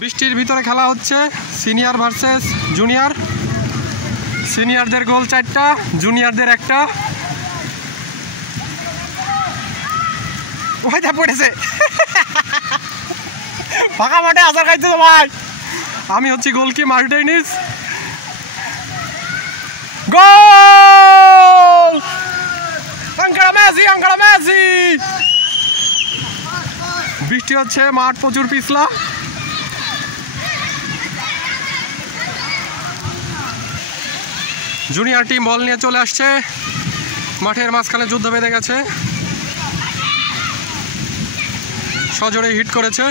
বৃষ্টির ভিতরে খেলা হচ্ছে সিনিয়র ভার্সেস জুনিয়র। সিনিয়রদের গোল 4টা, জুনিয়রদের 1টা। ওইটা পড়েছে ফাঁকা মাঠে আচার খাইতে তো ভাই। আমি হচ্ছি গোলকি মার্টিনিজ। গোল! Ankara Messi! বৃষ্টি হচ্ছে, মাঠ প্রচুর পিছলা। জুনিয়র টিম বল নিয়ে চলে আসছে, মাঠের মাঝখানে যুদ্ধ বেঁধে গেছে। সজোরে হিট করেছে।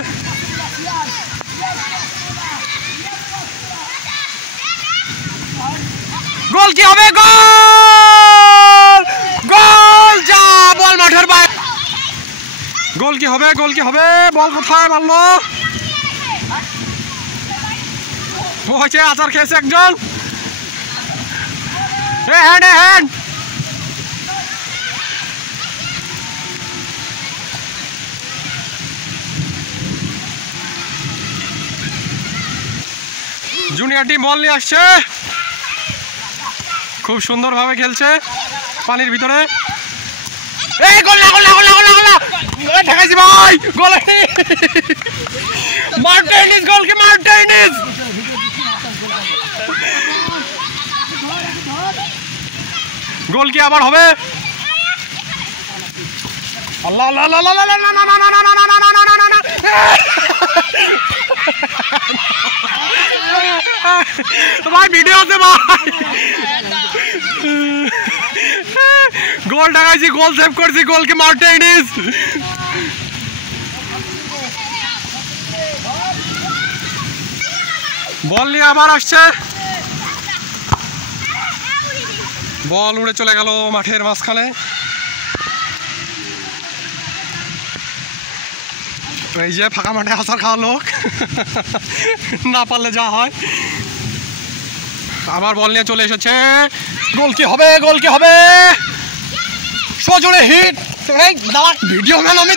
গোল কি হবে? গোল! গোল! যা বল মাঠের বাইরে। গোল কি হবে? গোল কি হবে? বল কোথায় মারলো? হয়েছে, আচার খেয়েছে একজন। হ্যান্ড! জুনিয়র টিম বল নিয়ে আসছে, খুব সুন্দরভাবে খেলছে পানির ভিতরে। ঠেকাইছি ভাই, গোল! মার্টিনিজ, গোলকি মার্টিনিজ। গোল কি আবার হবে? আল্লাহ আল্লাহ আল্লাহ আল্লাহ আল্লাহ, না না না না না না না না না না। ভাই ভিডিও আছে ভাই। গোল টাকাইছি, গোল সেভ করছি, গোল কি মার্টিনিজ। বল নিয়ে আবার আসছে, বল উড়ে চলে গেল মাঠের মাঝখানে। এই যে ফাঁকা মাঠে আচার খাওয়া লোক, না পারলে যা হয়। আবার বল নিয়ে চলে এসেছে, গোল কি হবে? গোল কি হবে? সজোরে হিট। ভিডিও ম্যান আমি।